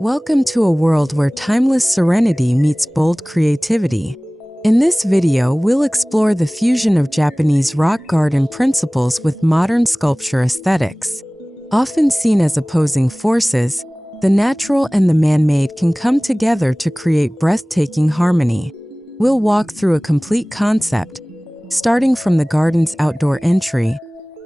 Welcome to a world where timeless serenity meets bold creativity. In this video, we'll explore the fusion of Japanese rock garden principles with modern sculpture aesthetics. Often seen as opposing forces, the natural and the man-made can come together to create breathtaking harmony. We'll walk through a complete concept, starting from the garden's outdoor entry,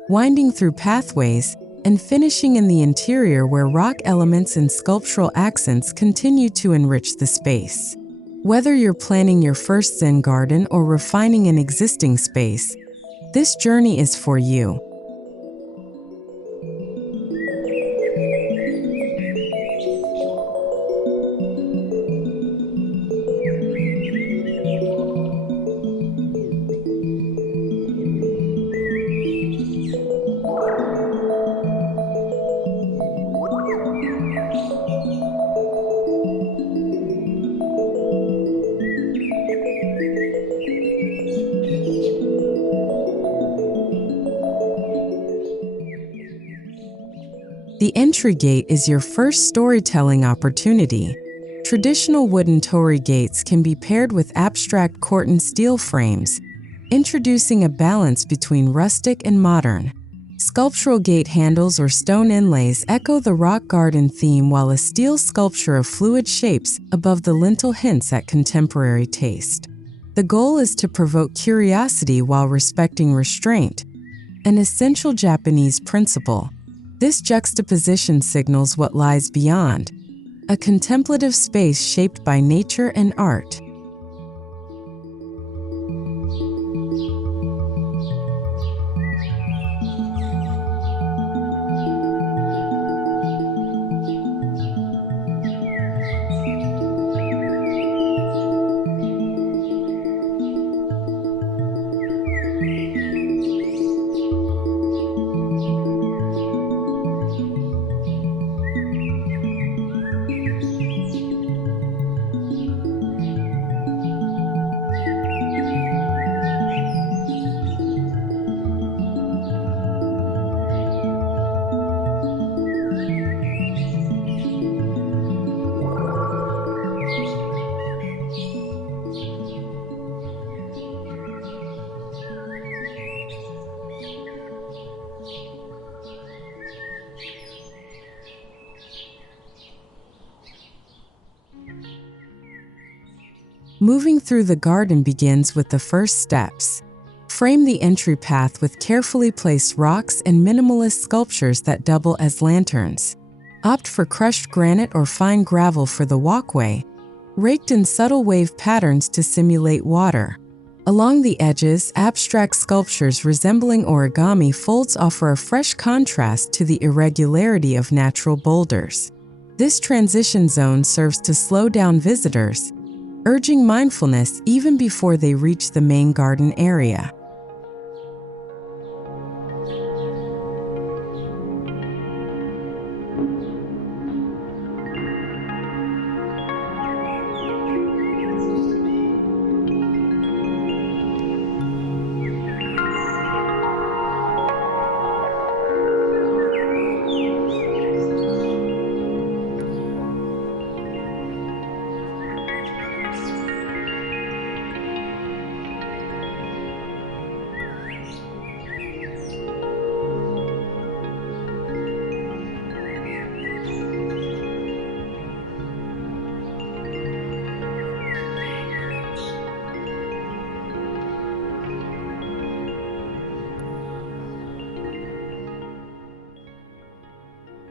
winding through pathways, and finishing in the interior where rock elements and sculptural accents continue to enrich the space. Whether you're planning your first Zen garden or refining an existing space, this journey is for you. The entry gate is your first storytelling opportunity. Traditional wooden torii gates can be paired with abstract corten steel frames, introducing a balance between rustic and modern. Sculptural gate handles or stone inlays echo the rock garden theme, while a steel sculpture of fluid shapes above the lintel hints at contemporary taste. The goal is to provoke curiosity while respecting restraint, an essential Japanese principle. This juxtaposition signals what lies beyond, a contemplative space shaped by nature and art. Moving through the garden begins with the first steps. Frame the entry path with carefully placed rocks and minimalist sculptures that double as lanterns. Opt for crushed granite or fine gravel for the walkway, raked in subtle wave patterns to simulate water. Along the edges, abstract sculptures resembling origami folds offer a fresh contrast to the irregularity of natural boulders. This transition zone serves to slow down visitors, urging mindfulness even before they reach the main garden area.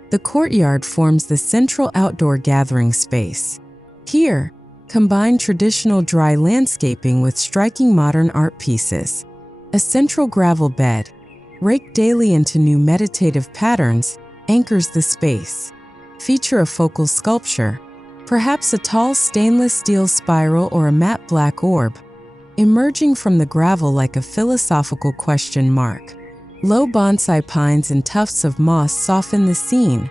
The courtyard forms the central outdoor gathering space. Here, combine traditional dry landscaping with striking modern art pieces. A central gravel bed, raked daily into new meditative patterns, anchors the space. Feature a focal sculpture, perhaps a tall stainless steel spiral or a matte black orb, emerging from the gravel like a philosophical question mark. Low bonsai pines and tufts of moss soften the scene,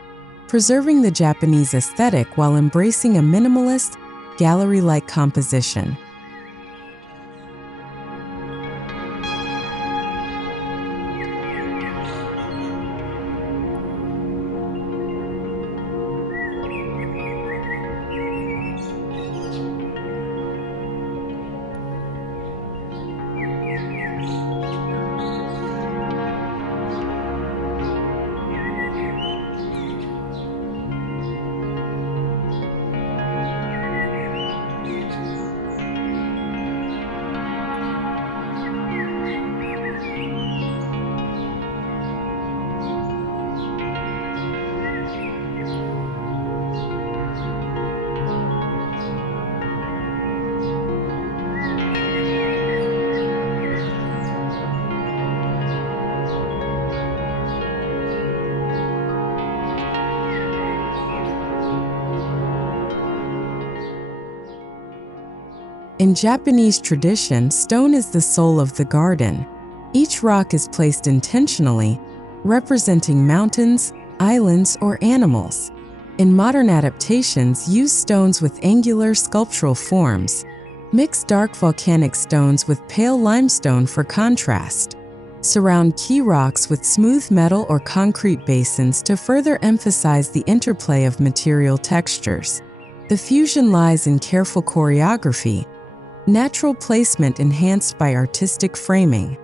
preserving the Japanese aesthetic while embracing a minimalist, gallery-like composition. In Japanese tradition, stone is the soul of the garden. Each rock is placed intentionally, representing mountains, islands, or animals. In modern adaptations, use stones with angular sculptural forms. Mix dark volcanic stones with pale limestone for contrast. Surround key rocks with smooth metal or concrete basins to further emphasize the interplay of material textures. The fusion lies in careful choreography, natural placement enhanced by artistic framing.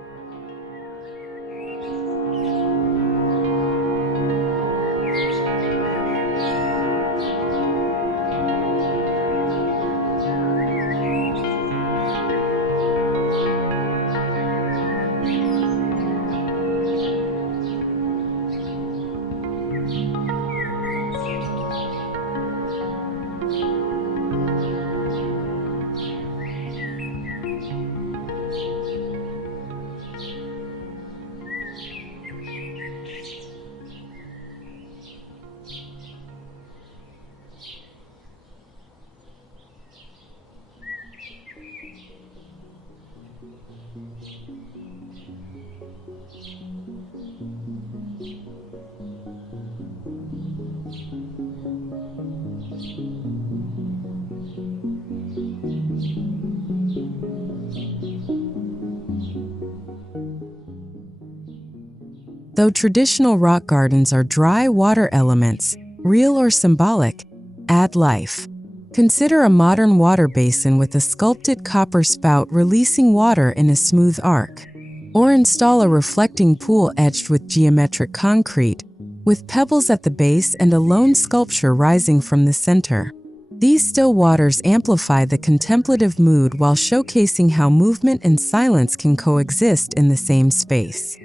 Though traditional rock gardens are dry water elements, real or symbolic, add life. Consider a modern water basin with a sculpted copper spout releasing water in a smooth arc. Or install a reflecting pool edged with geometric concrete, with pebbles at the base and a lone sculpture rising from the center. These still waters amplify the contemplative mood while showcasing how movement and silence can coexist in the same space.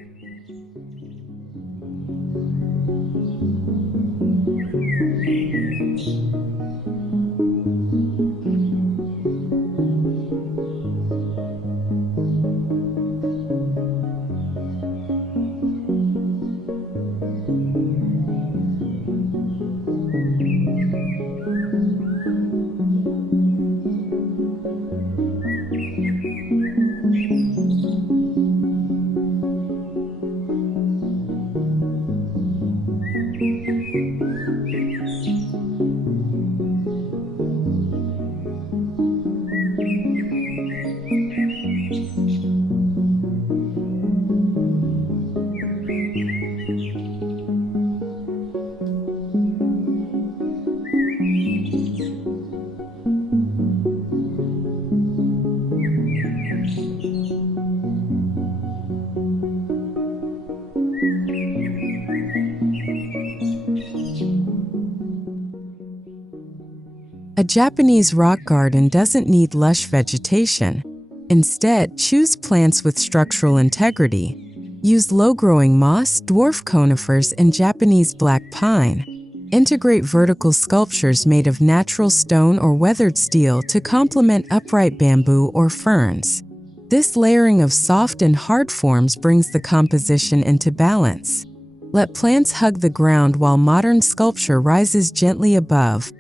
A Japanese rock garden doesn't need lush vegetation. Instead, choose plants with structural integrity. Use low-growing moss, dwarf conifers, and Japanese black pine. Integrate vertical sculptures made of natural stone or weathered steel to complement upright bamboo or ferns. This layering of soft and hard forms brings the composition into balance. Let plants hug the ground while modern sculpture rises gently above,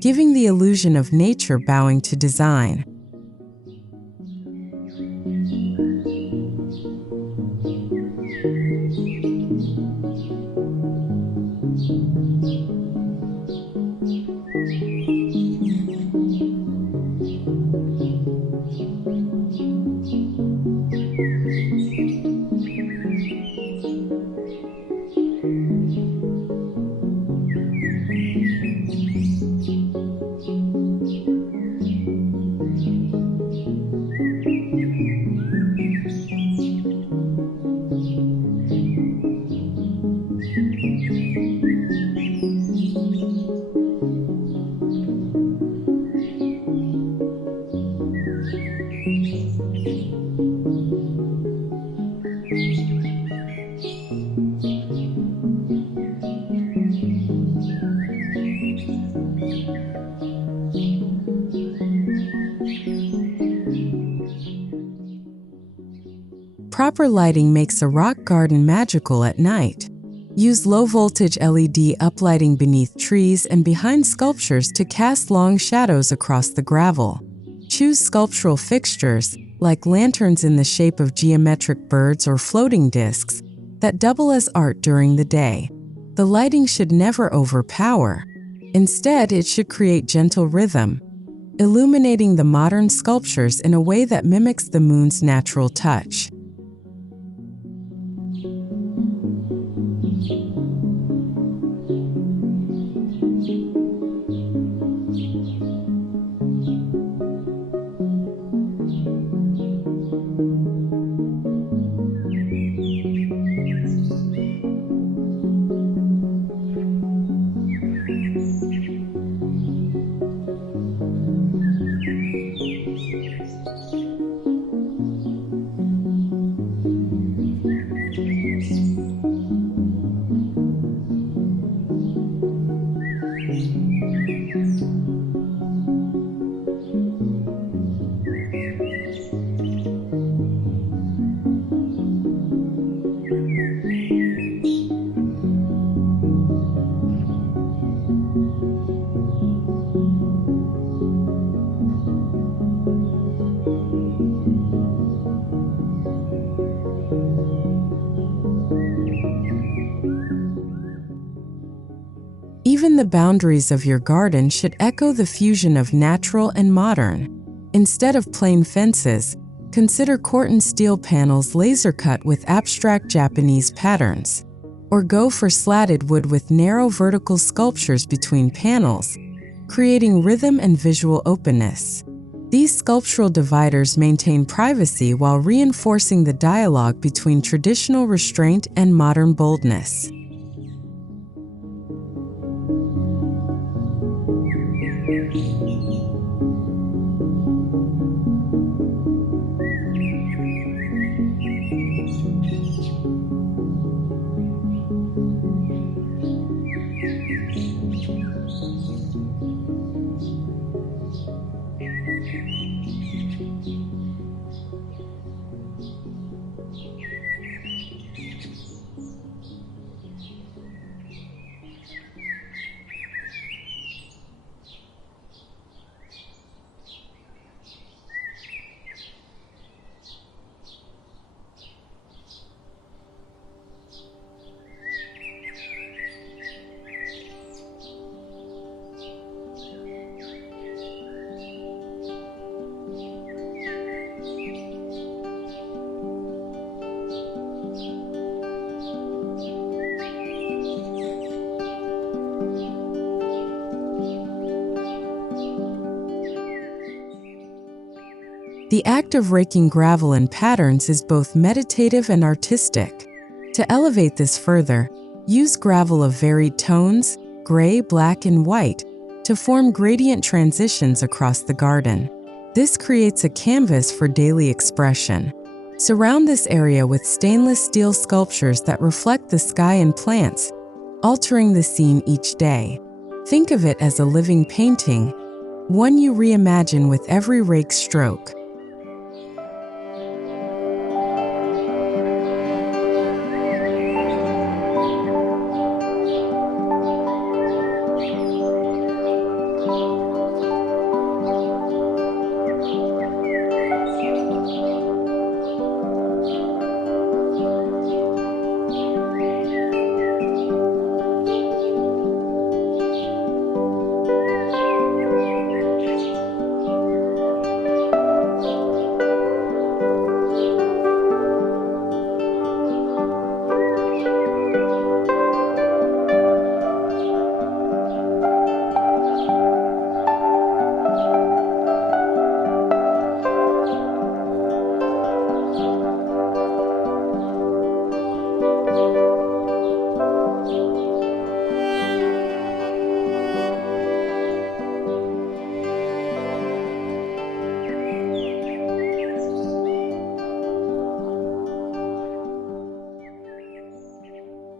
giving the illusion of nature bowing to design. Proper lighting makes a rock garden magical at night. Use low-voltage LED uplighting beneath trees and behind sculptures to cast long shadows across the gravel. Choose sculptural fixtures, like lanterns in the shape of geometric birds or floating discs, that double as art during the day. The lighting should never overpower. Instead, it should create gentle rhythm, illuminating the modern sculptures in a way that mimics the moon's natural touch. Even the boundaries of your garden should echo the fusion of natural and modern. Instead of plain fences, consider corten steel panels laser-cut with abstract Japanese patterns. Or go for slatted wood with narrow vertical sculptures between panels, creating rhythm and visual openness. These sculptural dividers maintain privacy while reinforcing the dialogue between traditional restraint and modern boldness. The act of raking gravel in patterns is both meditative and artistic. To elevate this further, use gravel of varied tones, gray, black, and white, to form gradient transitions across the garden. This creates a canvas for daily expression. Surround this area with stainless steel sculptures that reflect the sky and plants, altering the scene each day. Think of it as a living painting, one you reimagine with every rake stroke.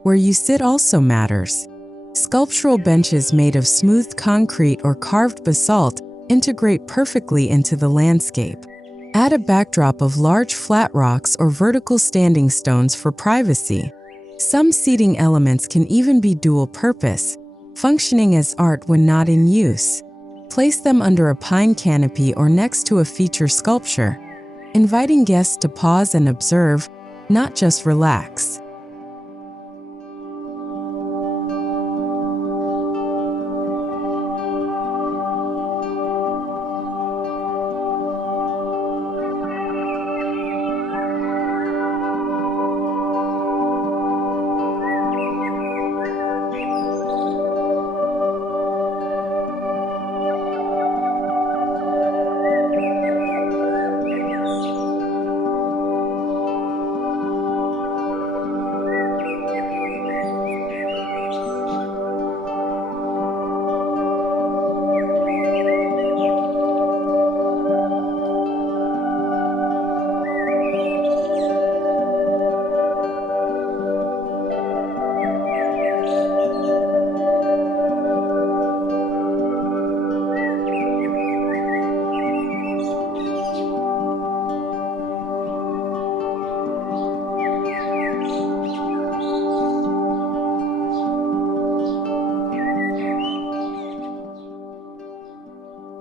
Where you sit also matters. Sculptural benches made of smooth concrete or carved basalt integrate perfectly into the landscape. Add a backdrop of large flat rocks or vertical standing stones for privacy. Some seating elements can even be dual-purpose, functioning as art when not in use. Place them under a pine canopy or next to a feature sculpture, inviting guests to pause and observe, not just relax.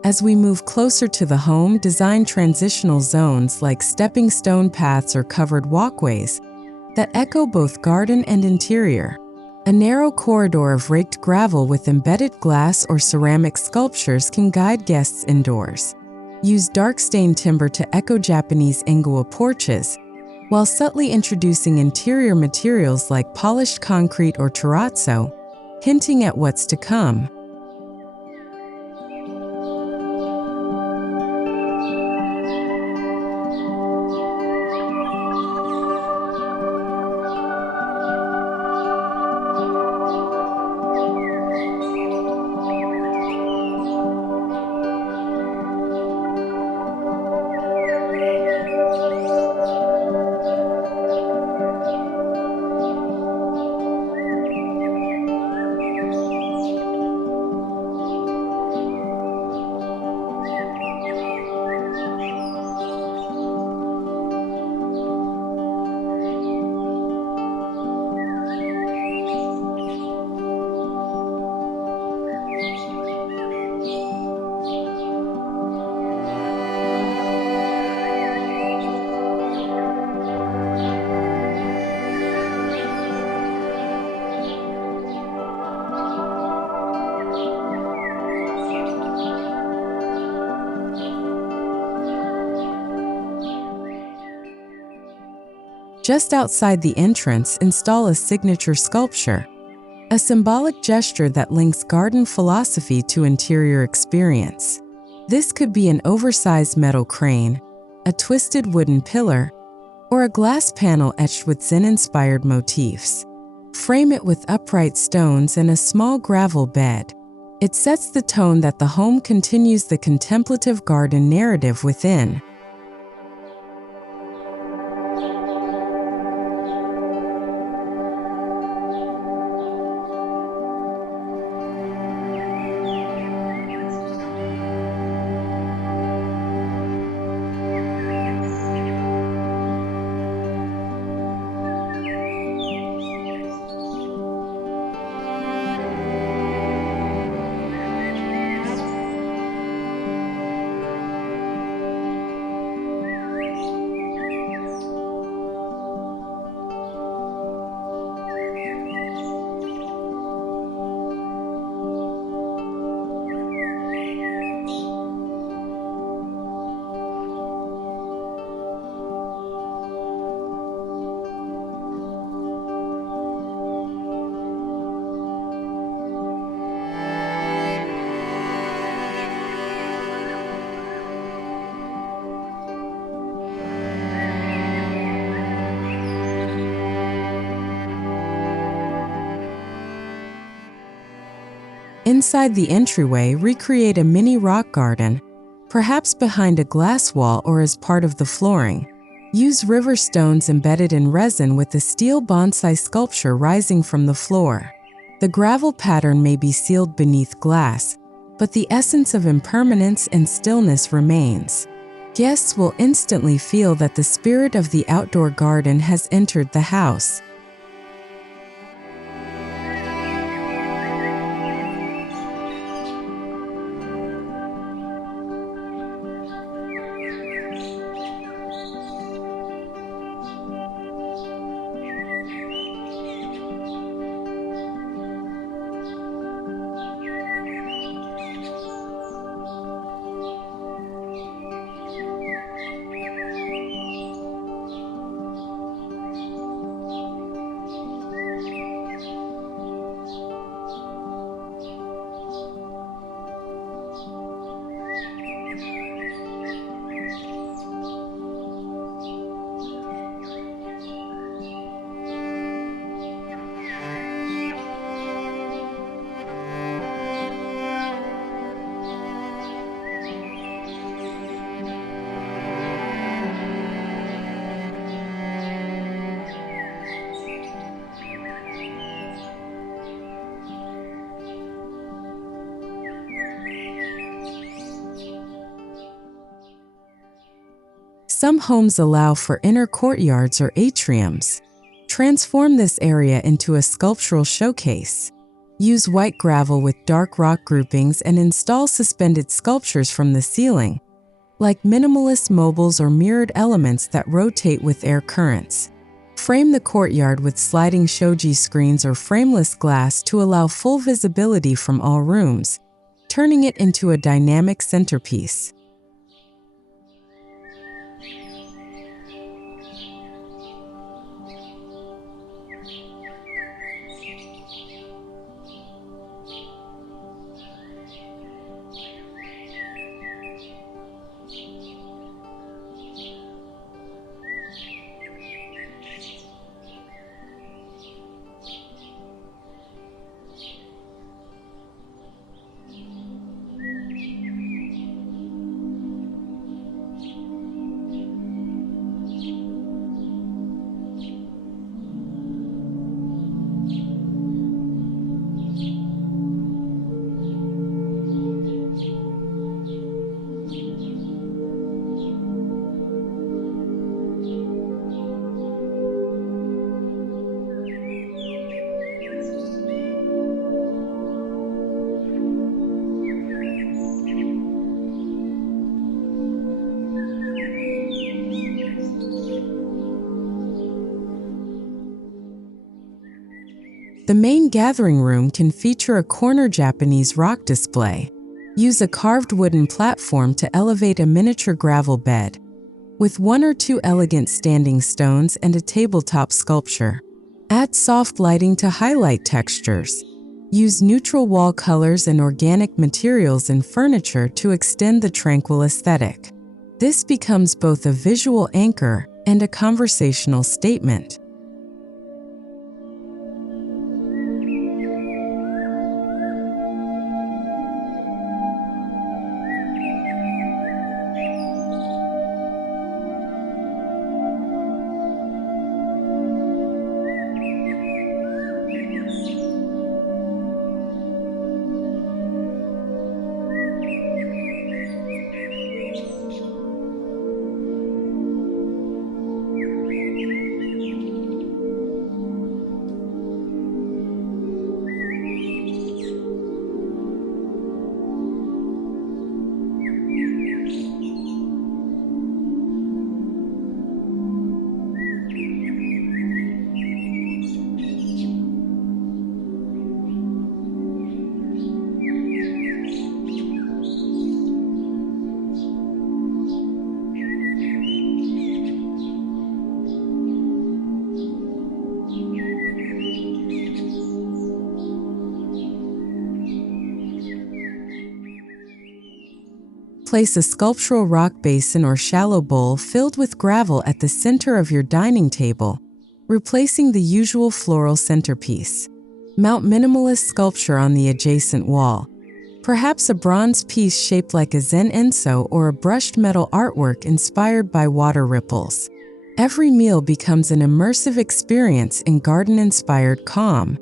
As we move closer to the home, design transitional zones like stepping stone paths or covered walkways that echo both garden and interior. A narrow corridor of raked gravel with embedded glass or ceramic sculptures can guide guests indoors. Use dark stained timber to echo Japanese engwa porches, while subtly introducing interior materials like polished concrete or terrazzo, hinting at what's to come. Just outside the entrance, install a signature sculpture, a symbolic gesture that links garden philosophy to interior experience. This could be an oversized metal crane, a twisted wooden pillar, or a glass panel etched with Zen-inspired motifs. Frame it with upright stones and a small gravel bed. It sets the tone that the home continues the contemplative garden narrative within. Inside the entryway, recreate a mini rock garden, perhaps behind a glass wall or as part of the flooring. Use river stones embedded in resin with a steel bonsai sculpture rising from the floor. The gravel pattern may be sealed beneath glass, but the essence of impermanence and stillness remains. Guests will instantly feel that the spirit of the outdoor garden has entered the house. Some homes allow for inner courtyards or atriums. Transform this area into a sculptural showcase. Use white gravel with dark rock groupings and install suspended sculptures from the ceiling, like minimalist mobiles or mirrored elements that rotate with air currents. Frame the courtyard with sliding shoji screens or frameless glass to allow full visibility from all rooms, turning it into a dynamic centerpiece. The main gathering room can feature a corner Japanese rock display. Use a carved wooden platform to elevate a miniature gravel bed, with one or two elegant standing stones and a tabletop sculpture. Add soft lighting to highlight textures. Use neutral wall colors and organic materials in furniture to extend the tranquil aesthetic. This becomes both a visual anchor and a conversational statement. Place a sculptural rock basin or shallow bowl filled with gravel at the center of your dining table, replacing the usual floral centerpiece. Mount minimalist sculpture on the adjacent wall, perhaps a bronze piece shaped like a Zen Enso or a brushed metal artwork inspired by water ripples. Every meal becomes an immersive experience in garden-inspired calm.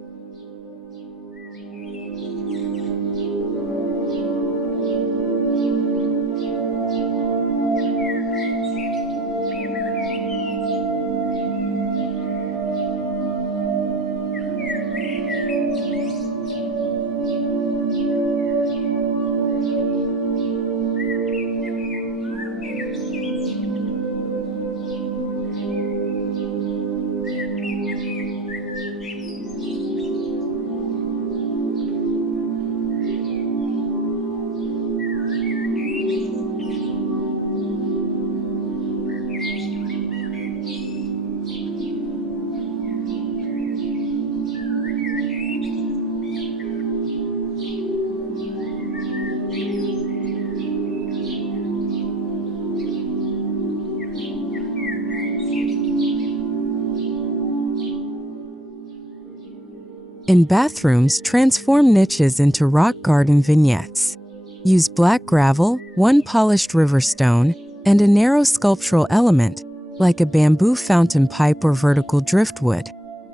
In bathrooms, transform niches into rock garden vignettes. Use black gravel, one polished river stone, and a narrow sculptural element, like a bamboo fountain pipe or vertical driftwood.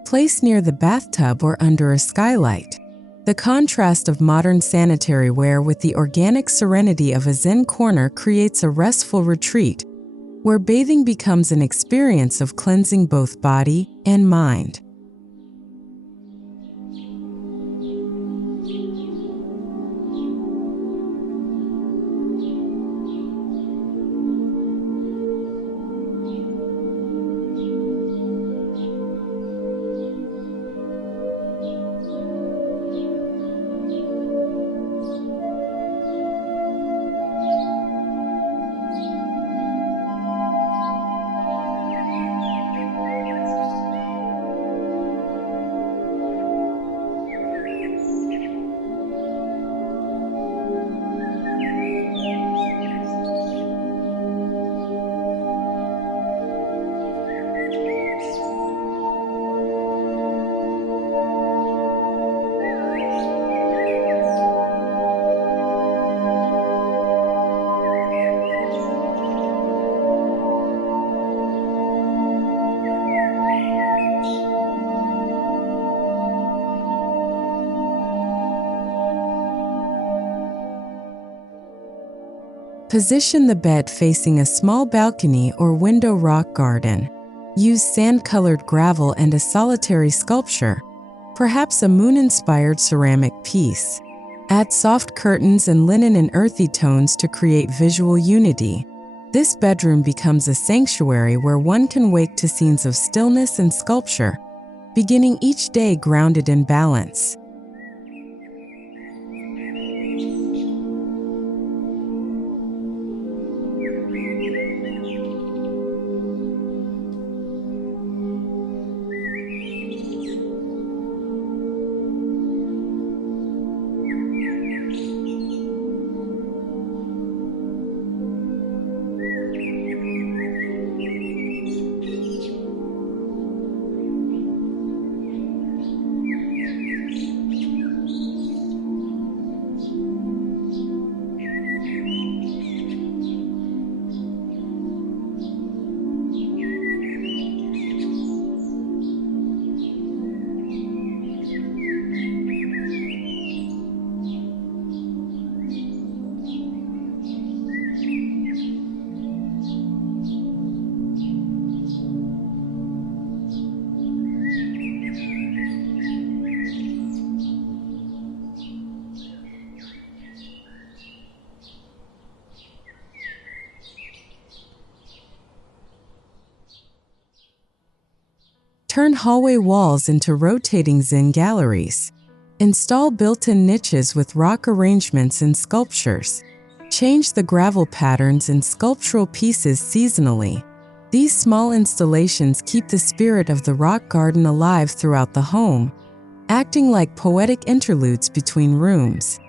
Place near the bathtub or under a skylight. The contrast of modern sanitary ware with the organic serenity of a Zen corner creates a restful retreat, where bathing becomes an experience of cleansing both body and mind. Position the bed facing a small balcony or window rock garden. Use sand-colored gravel and a solitary sculpture, perhaps a moon-inspired ceramic piece. Add soft curtains and linen in earthy tones to create visual unity. This bedroom becomes a sanctuary where one can wake to scenes of stillness and sculpture, beginning each day grounded in balance. Turn hallway walls into rotating Zen galleries. Install built-in niches with rock arrangements and sculptures. Change the gravel patterns in sculptural pieces seasonally. These small installations keep the spirit of the rock garden alive throughout the home, acting like poetic interludes between rooms.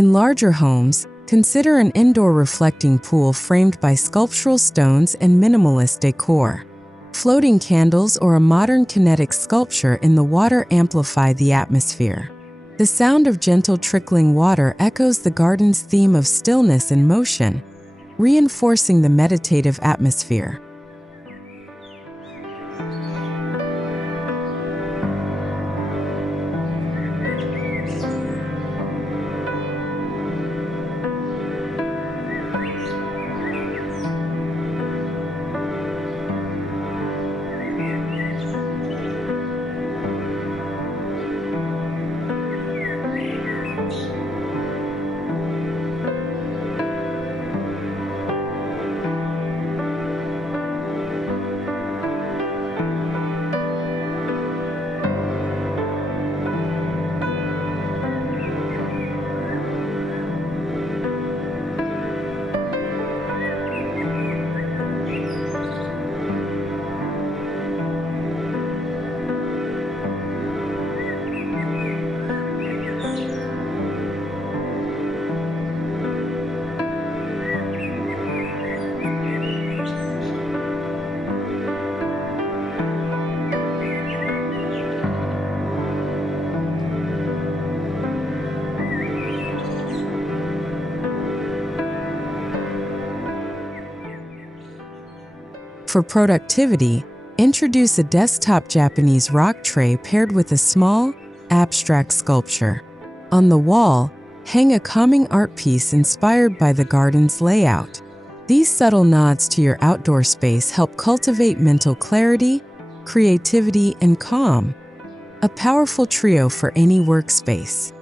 In larger homes, consider an indoor reflecting pool framed by sculptural stones and minimalist decor. Floating candles or a modern kinetic sculpture in the water amplify the atmosphere. The sound of gentle trickling water echoes the garden's theme of stillness and motion, reinforcing the meditative atmosphere. For productivity, introduce a desktop Japanese rock tray paired with a small, abstract sculpture. On the wall, hang a calming art piece inspired by the garden's layout. These subtle nods to your outdoor space help cultivate mental clarity, creativity, and calm, a powerful trio for any workspace.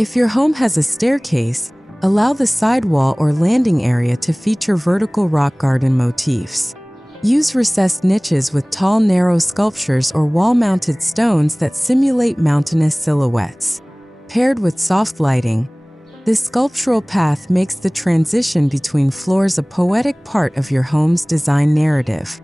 If your home has a staircase, allow the sidewall or landing area to feature vertical rock garden motifs. Use recessed niches with tall, narrow sculptures or wall-mounted stones that simulate mountainous silhouettes. Paired with soft lighting, this sculptural path makes the transition between floors a poetic part of your home's design narrative.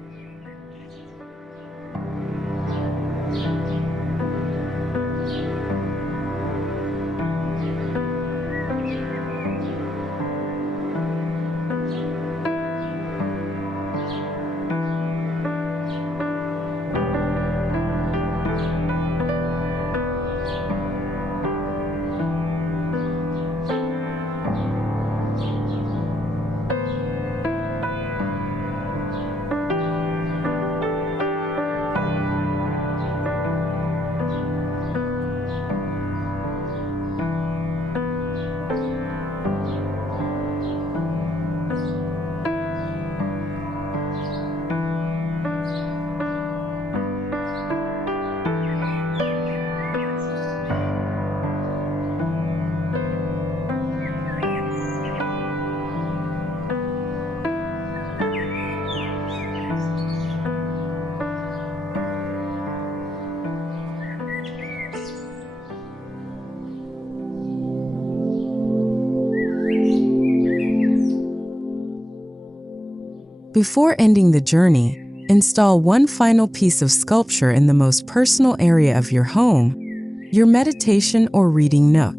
Before ending the journey, install one final piece of sculpture in the most personal area of your home, your meditation or reading nook.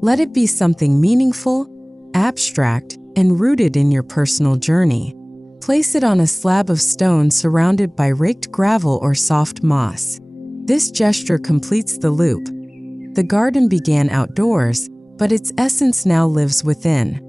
Let it be something meaningful, abstract, and rooted in your personal journey. Place it on a slab of stone surrounded by raked gravel or soft moss. This gesture completes the loop. The garden began outdoors, but its essence now lives within.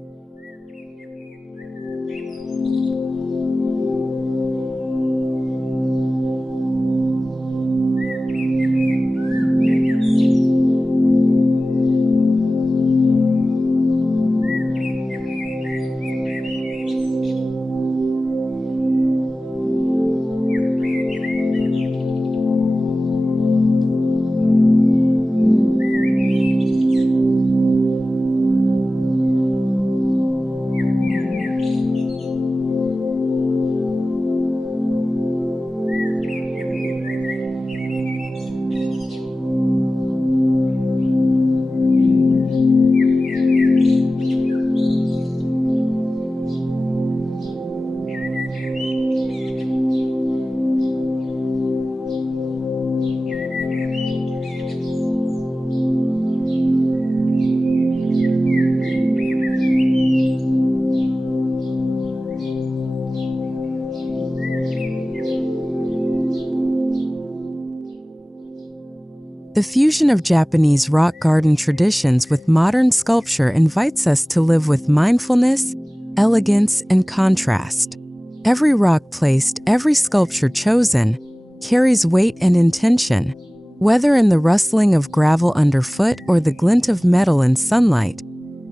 The fusion of Japanese rock garden traditions with modern sculpture invites us to live with mindfulness, elegance, and contrast. Every rock placed, every sculpture chosen, carries weight and intention. Whether in the rustling of gravel underfoot or the glint of metal in sunlight,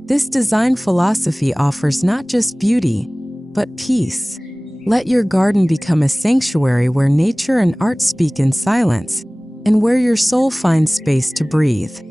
this design philosophy offers not just beauty, but peace. Let your garden become a sanctuary where nature and art speak in silence, and where your soul finds space to breathe.